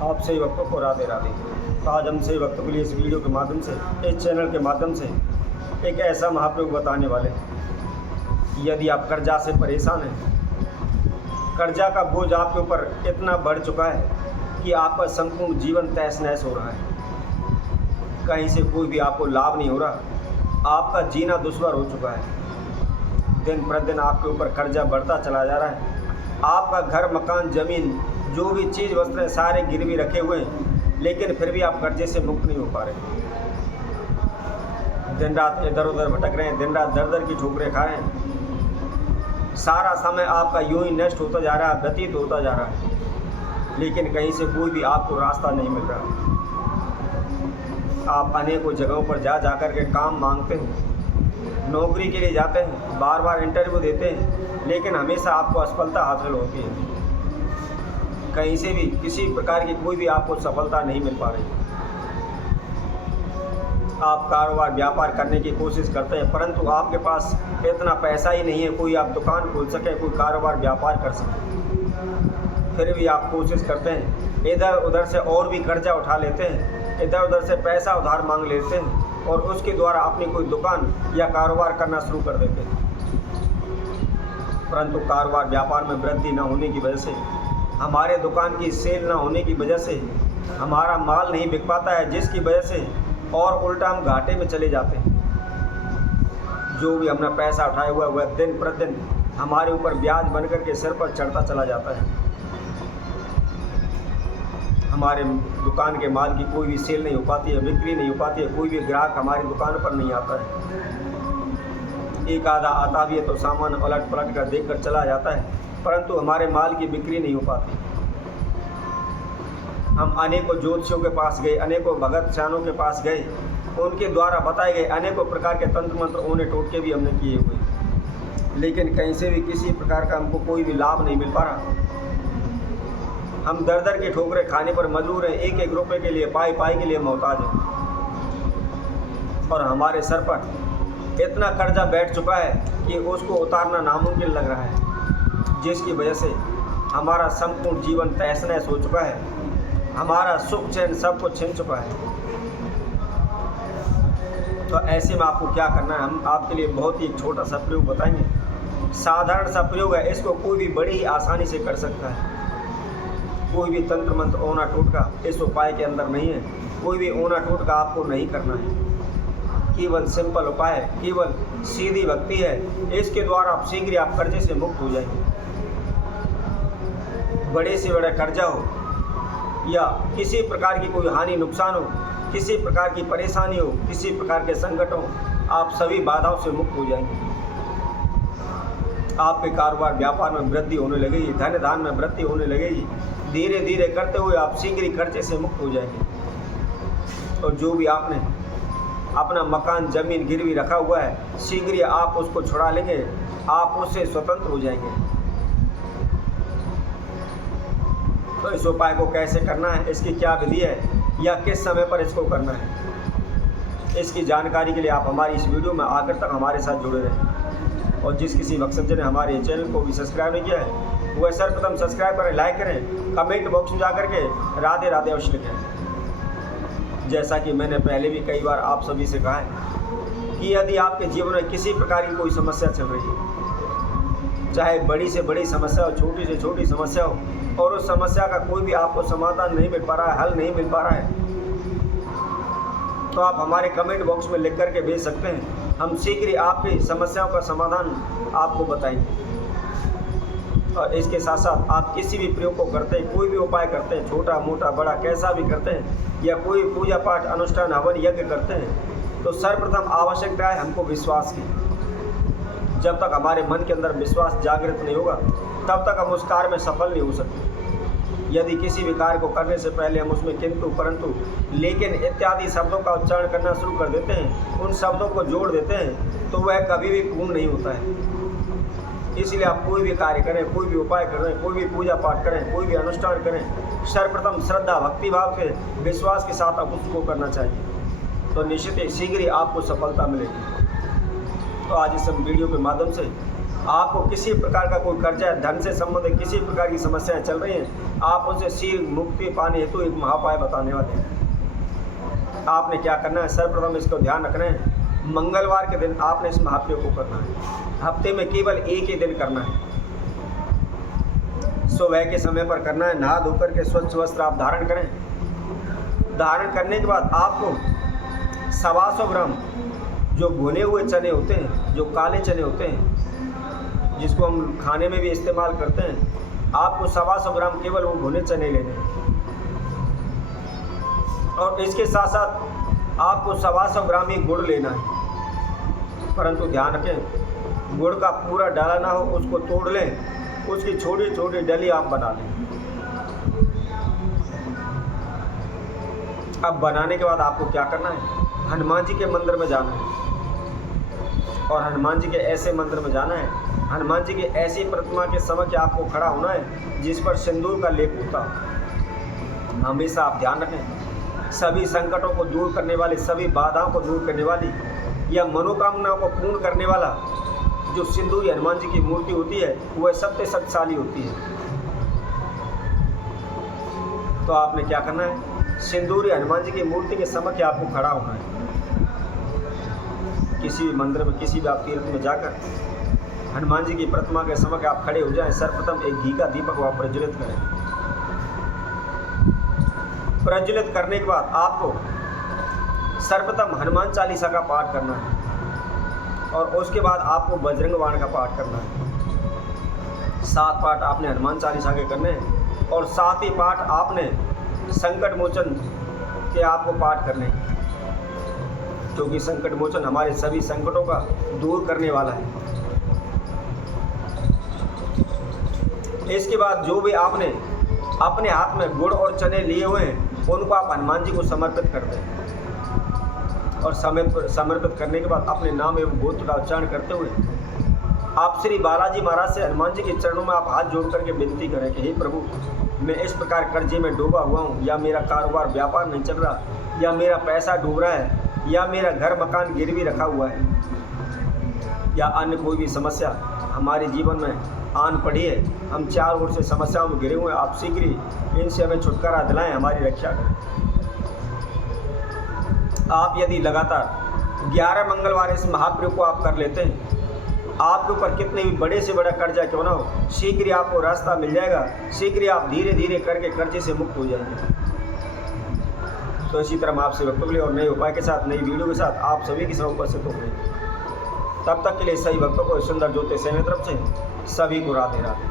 आप सही वक्तों को राधे राधे। तो आज हम सही वक्तों के लिए इस वीडियो के माध्यम से, इस चैनल के माध्यम से एक ऐसा महाप्रयोग बताने वाले हैं। यदि आप कर्जा से परेशान हैं, कर्जा का बोझ आपके ऊपर इतना बढ़ चुका है कि आपका संपूर्ण जीवन तहस नहस हो रहा है, कहीं से कोई भी आपको लाभ नहीं हो रहा, आपका जीना दुश्वार हो चुका है, दिन प्रतिदिन आपके ऊपर कर्जा बढ़ता चला जा रहा है, आपका घर मकान जमीन जो भी चीज़ वस्त्र सारे गिरवी रखे हुए हैं, लेकिन फिर भी आप कर्जे से मुक्त नहीं हो पा रहे। दिन रात इधर उधर भटक रहे हैं, दिन रात दर दर की ठोकरें खा रहे हैं, सारा समय आपका यूं ही नष्ट होता जा रहा है, व्यतीत होता जा रहा है, लेकिन कहीं से कोई भी आपको रास्ता नहीं मिल रहा। आप अनेकों जगहों पर जा कर के काम मांगते हैं, नौकरी के लिए जाते हैं, बार बार इंटरव्यू देते हैं, लेकिन हमेशा आपको असफलता हासिल होती है। कहीं से भी किसी प्रकार की कोई भी आपको सफलता नहीं मिल पा रही। आप कारोबार व्यापार करने की कोशिश करते हैं, परंतु आपके पास इतना पैसा ही नहीं है कोई आप दुकान खोल सके, कोई कारोबार व्यापार कर सके। फिर भी आप कोशिश करते हैं, इधर उधर से और भी कर्जा उठा लेते हैं, इधर उधर से पैसा उधार मांग लेते हैं और उसके द्वारा अपनी कोई दुकान या कारोबार करना शुरू कर देते हैं। परंतु कारोबार व्यापार में वृद्धि न होने की वजह से, हमारे दुकान की सेल न होने की वजह से हमारा माल नहीं बिक पाता है, जिसकी वजह से और उल्टा हम घाटे में चले जाते हैं। जो भी हमने पैसा उठाया हुआ वह दिन प्रतिदिन हमारे ऊपर ब्याज बनकर के सिर पर चढ़ता चला जाता है। हमारे दुकान के माल की कोई भी सेल नहीं हो पाती है, बिक्री नहीं हो पाती है, कोई भी ग्राहक हमारी दुकान पर नहीं आता है। एक आधा आता भी है तो सामान उलट पलट कर देख कर चला जाता है, परंतु हमारे माल की बिक्री नहीं हो पाती। हम अनेकों ज्योतिषियों के पास गए, अनेकों भगत शानों के पास गए, उनके द्वारा बताए गए अनेकों प्रकार के तंत्र मंत्र ओने टोटके भी हमने किए हुए, लेकिन कहीं से भी किसी प्रकार का हमको कोई भी लाभ नहीं मिल पा रहा। हम दर दर के ठोकरें खाने पर मजबूर हैं, एक एक रुपये के लिए, पाई पाई के लिए मोहताज हैं, और हमारे सर पर इतना कर्जा बैठ चुका है कि उसको उतारना नामुमकिन लग रहा है, जिसकी वजह से हमारा संपूर्ण जीवन तहस नहस हो चुका है, हमारा सुख चैन सब कुछ छिन चुका है। तो ऐसे में आपको क्या करना है, हम आपके लिए बहुत ही छोटा सा प्रयोग बताएंगे। साधारण सा प्रयोग है, इसको कोई भी बड़ी ही आसानी से कर सकता है। कोई भी तंत्र मंत्र ओना टोटका इस उपाय के अंदर नहीं है, कोई भी ओना टोटका आपको नहीं करना है। केवल सिंपल उपाय है, केवल सीधी भक्ति है, इसके द्वारा आप शीघ्र आप कर्जे से मुक्त हो जाएंगे। बड़े से बड़ा कर्जा हो या किसी प्रकार की कोई हानि नुकसान हो, किसी प्रकार की परेशानी हो, किसी प्रकार के संकट हो, आप सभी बाधाओं से मुक्त हो जाएंगे। आपके कारोबार व्यापार में वृद्धि होने लगेगी, धन धान में वृद्धि होने लगेगी। धीरे धीरे करते हुए आप शीघ्र कर्जे से मुक्त हो जाएंगे। और जो भी आपने अपना मकान जमीन गिरवी रखा हुआ है, शीघ्र आप उसको छुड़ा लेंगे, आप उससे स्वतंत्र हो जाएंगे। तो इस उपाय को कैसे करना है, इसकी क्या विधि है या किस समय पर इसको करना है, इसकी जानकारी के लिए आप हमारी इस वीडियो में आखिर तक हमारे साथ जुड़े रहें। और जिस किसी मकसद ने हमारे चैनल को भी सब्सक्राइब नहीं किया है, वह सर्वप्रथम सब्सक्राइब करें, लाइक करें, कमेंट बॉक्स में जाकर के राधे राधे अवश्य लिखें। जैसा कि मैंने पहले भी कई बार आप सभी से कहा है कि यदि आपके जीवन में किसी प्रकार की कोई समस्या चल रही है, चाहे बड़ी से बड़ी समस्या हो, छोटी से छोटी समस्या हो, और उस समस्या का कोई भी आपको समाधान नहीं मिल पा रहा है, हल नहीं मिल पा रहा है, तो आप हमारे कमेंट बॉक्स में लिख करके भेज सकते हैं। हम शीघ्र आपकी समस्याओं का समाधान आपको बताएंगे। और इसके साथ साथ आप किसी भी प्रयोग को करते हैं, कोई भी उपाय करते हैं, छोटा मोटा बड़ा कैसा भी करते हैं, या कोई पूजा पाठ अनुष्ठान हवन यज्ञ करते हैं, तो सर्वप्रथम आवश्यकता है हमको विश्वास की। जब तक हमारे मन के अंदर विश्वास जागृत नहीं होगा, तब तक हम उस कार्य में सफल नहीं हो सकते। यदि किसी भी कार्य को करने से पहले हम उसमें किंतु परंतु लेकिन इत्यादि शब्दों का उच्चारण करना शुरू कर देते हैं, उन शब्दों को जोड़ देते हैं, तो वह कभी भी पूर्ण नहीं होता है। इसलिए आप कोई भी कार्य करें, कोई भी उपाय करें, कोई भी पूजा पाठ करें, कोई भी अनुष्ठान करें, सर्वप्रथम श्रद्धा भक्ति भाव से विश्वास के साथ आप उसको करना चाहिए, तो निश्चित ही शीघ्र ही आपको सफलता मिलेगी। तो आज इस वीडियो के माध्यम से आपको किसी प्रकार का कोई कर्जा, धन से संबंधित किसी प्रकार की समस्याएं चल रही हैं, आप उनसे शीघ्र मुक्ति पाने हेतु एक महाउपाय बताने वाले हैं। आपने क्या करना है, सर्वप्रथम इसको ध्यान रखना है, मंगलवार के दिन आपने इस महाप्रयोग को करना है। हफ्ते में केवल एक ही दिन करना है, सुबह के समय पर करना है। नहा धोकर के स्वच्छ वस्त्र आप धारण करें। धारण करने के बाद आपको 125 ग्राम जो भुने हुए चने होते हैं, जो काले चने होते हैं, जिसको हम खाने में भी इस्तेमाल करते हैं, आपको 125 ग्राम केवल वो भुने चने लेने हैं। और इसके साथ साथ आपको 125 ग्राम ही गुड़ लेना है, परंतु ध्यान रखें गुड़ का पूरा डाला ना हो, उसको तोड़ लें, उसकी छोटी छोटी डली आप बना लें। अब बनाने के बाद आपको क्या करना है, हनुमान जी के मंदिर में जाना है और हनुमान जी के ऐसे मंदिर में जाना है, हनुमान जी की ऐसी प्रतिमा के समक्ष आपको खड़ा होना है जिस पर सिंदूर का लेप होता। हमेशा आप ध्यान रखें, सभी संकटों को दूर करने वाली, सभी बाधाओं को दूर करने वाली या मनोकामनाओं को पूर्ण करने वाला जो सिंदूरी हनुमान जी की मूर्ति होती है, वह सबसे शक्तिशाली होती है। तो आपने क्या करना है, सिंदूरी हनुमान जी की मूर्ति के समक्ष आपको खड़ा होना है। किसी भी मंदिर में, किसी भी आप तीर्थ में जाकर हनुमान जी की प्रतिमा के समक्ष आप खड़े हो जाएं। सर्वप्रथम एक घी का दीपक वहाँ प्रज्वलित करें। प्रज्वलित करने के बाद आपको सर्वप्रथम हनुमान चालीसा का पाठ करना है और उसके बाद आपको बजरंग बाण का पाठ करना है। 7 पाठ आपने हनुमान चालीसा के करने हैं और 7 ही पाठ आपने संकट मोचन के आपको पाठ करने हैं, क्योंकि संकट मोचन हमारे सभी संकटों का दूर करने वाला है। इसके बाद जो भी आपने अपने हाथ में गुड़ और चने लिए हुए हैं, उनको आप हनुमान जी को समर्पित कर दें और समर्पित करने के बाद अपने नाम एवं गोत्र का उच्चारण करते हुए आप श्री बालाजी महाराज से हनुमान जी के चरणों में आप हाथ जोड़ करके विनती करें कि हे प्रभु, मैं इस प्रकार कर्जे में डूबा हुआ हूँ, या मेरा कारोबार व्यापार नहीं चल रहा, या मेरा पैसा डूब रहा है, या मेरा घर मकान गिरवी रखा हुआ है, या अन्य कोई भी समस्या हमारे जीवन में आन पड़ी है, हम चारों ओर से समस्याओं में घिरे हुए हैं, आप शीघ्र ही इनसे हमें छुटकारा दिलाएं, हमारी रक्षा करें। आप यदि लगातार 11 मंगलवार इस महाप्रयोग को आप कर लेते हैं, आपके ऊपर कितने भी बड़े से बड़ा कर्जा क्यों ना हो, शीघ्र ही आपको रास्ता मिल जाएगा। शीघ्र ही आप धीरे धीरे करके कर्जे से मुक्त हो जाएंगे। तो इसी तरह हम आपसे वक्तव्य और नए उपाय के साथ, नई वीडियो के साथ आप सभी के साथ उपस्थित हो गए। तब तक के लिए सही भक्तों को सुंदर ज्योति सेना तरफ से सभी को राधे राधे।